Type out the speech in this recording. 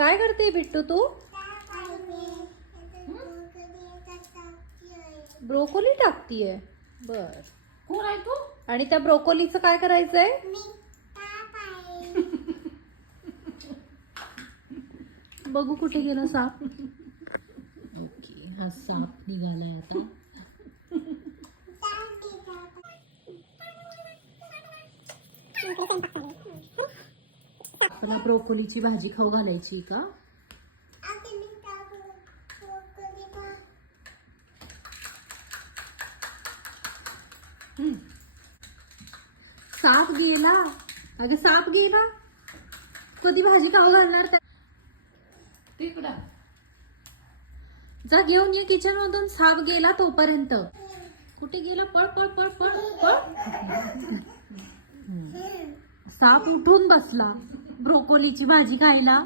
काय करते बिट्टू तू? ब्रोकोली टाकतीये. बर. कोण आहे तू? आणि त्या ब्रोकोलीचं काय करायचंय? बघू कुठे गेला साप. ओके, हा साप निघालाय आता. आपल्याला ब्रोकोलीची भाजी खाऊ घालायची का? साप गेला. अगं साप गेला. कधी भाजी खाऊ घालणार? तिकडं जा घेऊन ये किचन मधून. साप गेला तोपर्यंत. कुठे गेला? पळ पळ पळ पळ पळ. साप उठून बसला ब्रोकोलीची भाजी खायला.